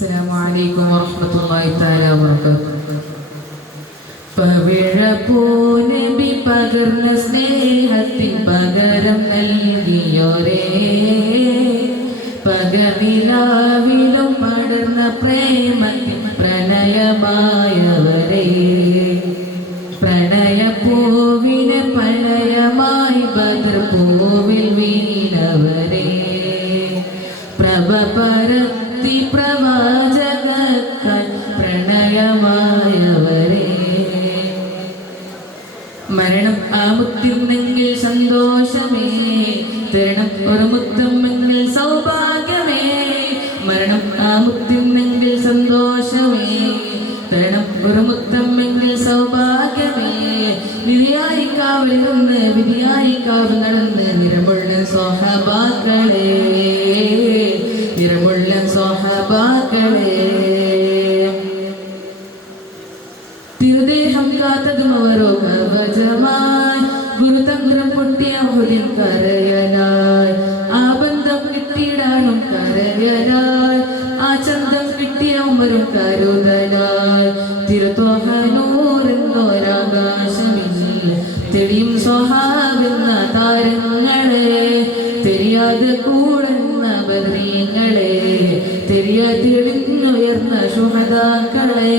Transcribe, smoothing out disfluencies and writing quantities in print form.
അസ്സലാമു വറഹ്മത്തുള്ളാഹി തആല വബറകാതുഹു. പവിഴപ്പൂ നബി പകർന്ന സ്നേഹത്തിൻ പകരം നൽകിയോരേ, പകർനിലാവിലും പടർന്ന പ്രേമത്തിൻ പ്രണയമായവരേ, പ്രണയപ്പൂവിന് പ്രണയമായി ബദർപൂവിൽ വീണവരേ, പ്രഭ പരത്തി പ്രവാചകൻ പ്രണയമായവരേ. മരണം ആ മുത്തിന്നെങ്കിൽ സന്തോഷമേ, തരണം ഒരു മുത്തമെങ്കിൽ സൗഭാഗ്യമേ. മരണം ആ മുത്തിന്നെങ്കിൽ സന്തോഷമേ, തരണം ഒരു മുത്തമെങ്കിൽ സൗഭാഗ്യമേ. വിധിയായി കാവലിൽ നിന്ന് വിധിയായി കാവ് നടന്ന് നിറമുള്ള സ്വഹബാക്കളെ, നിറമുള്ള സ്വഹബാക്കളെ. തിരുദേഹം കാത്തതും അവരോ കവചമായി, ഗുരുതന്ത്രം പൊട്ടിയ ഹുദിൻ കരയലായി, ആ ബന്ധം കിട്ടിയിടാനും കരയലായി, ആ ചന്തം കിട്ടിയ ഉമരും കരുതലായി. തിരുത്വഹനൂരെന്നൊരാകാശമില്ല, തെളിയും സ്വഹാബെന്ന താരങ്ങളെ, തെരിയാതെ കൂടുന്ന ബദ്രീങ്ങളെ, തെരിയാതെ തെളിഞ്ഞുയർന്ന ശുഹദാക്കളെ.